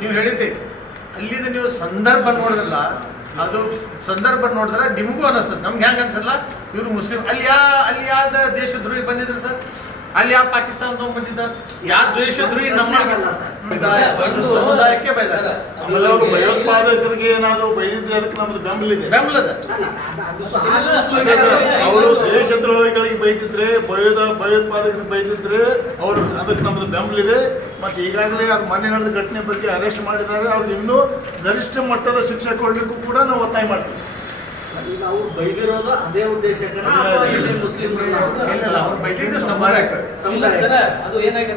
ನೀವು ಹೇಳಿದ್ದೆ ಅಲ್ಲಿದ ನೀವು ಸಂದರ್ಭ ನೋಡಿದ್ರಲ್ಲ, ಅದು ಸಂದರ್ಭ ನೋಡಿದ್ರೆ ನಿಮಗೂ ಅನಿಸ್ತದೆ, ನಮ್ಗೆ ಹೆಂಗೆ ಅನ್ಸಲ್ಲ ಇವರು ಮುಸ್ಲಿಂ. ಅಲ್ಲಿ ಯಾವ್ದ ದೇಶದ್ರೋಹಿ ಬಂದಿದ್ರು ಸರ್? ಅಲ್ಲಿ ಯಾವ ಪಾಕಿಸ್ತಾನದವ್ರು ಬಂದಿದ್ದಾರೆ? ಯಾವ ದೇಶದ್ರೋಹಿ ನಮ್ಮ ಸಮುದಾಯಕ್ಕೆ ಬೈದಾರೆ. ಆಮೇಲೆ ಅವರು ಭಯೋತ್ಪಾದಕರಿಗೆ ಏನಾದ್ರು ಬೈದಿದ್ರೆ ಅದಕ್ಕೆ ನಮ್ದು ಬೆಂಬಲಿದೆ. ಅವರು ದೇಶದ್ರೋಹಿಗಳಿಗೆ ಬೈದಿದ್ರೆ, ಭಯೋತ್ಪಾದಕರಿಗೆ ಬೈದಿದ್ರೆ ಅವರು ಅದಕ್ಕೆ ನಮ್ದು ಬೆಂಬಲಿದೆ. ಮತ್ತೆ ಈಗಾಗಲೇ ಅದು ಮೊನ್ನೆ ನಡೆದ ಘಟನೆ ಬಗ್ಗೆ ಅರೆಸ್ಟ್ ಮಾಡಿದ್ದಾರೆ. ಅವ್ರಿಗೆ ಇನ್ನೂ ಗರಿಷ್ಠ ಮಟ್ಟದ ಶಿಕ್ಷೆ ಕೊಡ್ಲಿಕ್ಕೂ ಕೂಡ ನಾವು ಒತ್ತಾಯ ಮಾಡ್ತೀವಿ. ಈಗ ಅವ್ರು ಬೈದಿರೋದು ಅದೇ ಉದ್ದೇಶಕ್ಕೆ ಅವ್ರು ಬೈದಿದ್ದು ಸಮುದಾಯಕ್ಕೆ. ಅದು ಏನಾಗಿದೆ